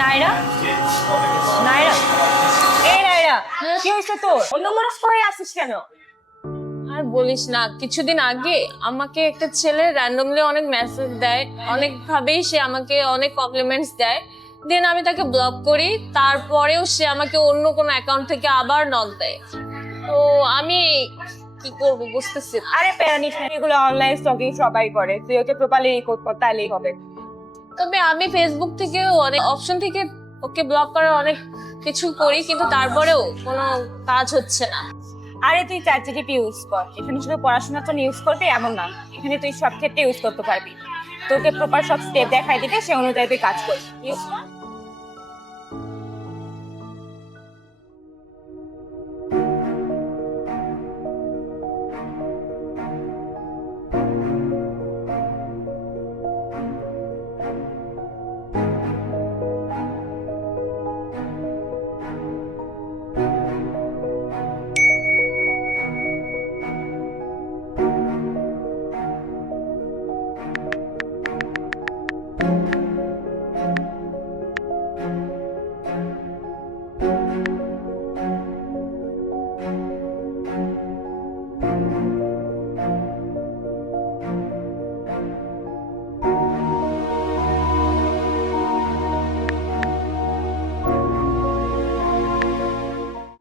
নাইরা, নাইরা, এই নাইরা, কি হয়েছে তোর? অন্যমনস্ক হয়ে আসিস কেন? আর বলিস না, কিছুদিন আগে আমাকে একটা ছেলে র্যান্ডমলি অনেক মেসেজ দেয়, অনেক ভাবেই সে আমাকে অনেক কমপ্লিমেন্টস দেয়। দেন আমি তাকে ব্লক করি, তারপরেও সে আমাকে অন্য কোনো অ্যাকাউন্ট থেকে আবার নক দেয়। তো আমি কি করব বুঝতেছি না। আরে প্যারা নিস না, এগুলো অনলাইন স্টকিং সবাই করে, তুই ওকে প্রপারলি রিপোর্ট কর, তাহলেই হবে। তবে আমি ফেসবুক থেকে অনেক অপশন থেকে ওকে ব্লক করার অনেক কিছু করি, কিন্তু তারপরেও কোনো কাজ হচ্ছে না। আরে তুই চ্যাটজিপিটি ইউজ কর, এখানে শুধু পড়াশোনার জন্য ইউজ করবি এমন না, এখানে তুই সব ক্ষেত্রে ইউজ করতে পারবি। তোকে প্রপার সব স্টেপ দেখাই দিবে, সে অনুযায়ী তুই কাজ করবি, ইউজ কর।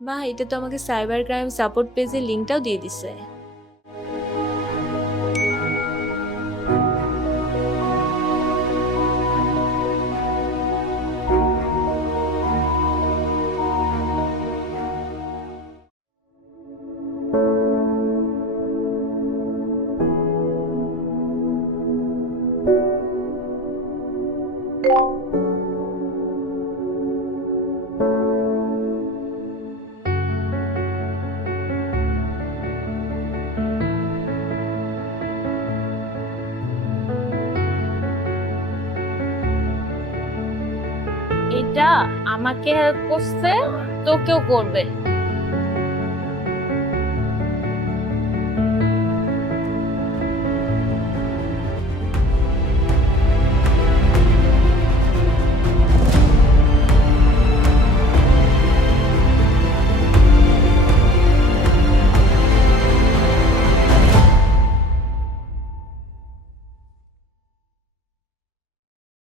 মা, এটা তো আমাকে সাইবার ক্রাইম সাপোর্ট পেজের লিংকটাও দিয়ে দিছে। এটা আমাকে হেল্প করছে, তোকেও করবে।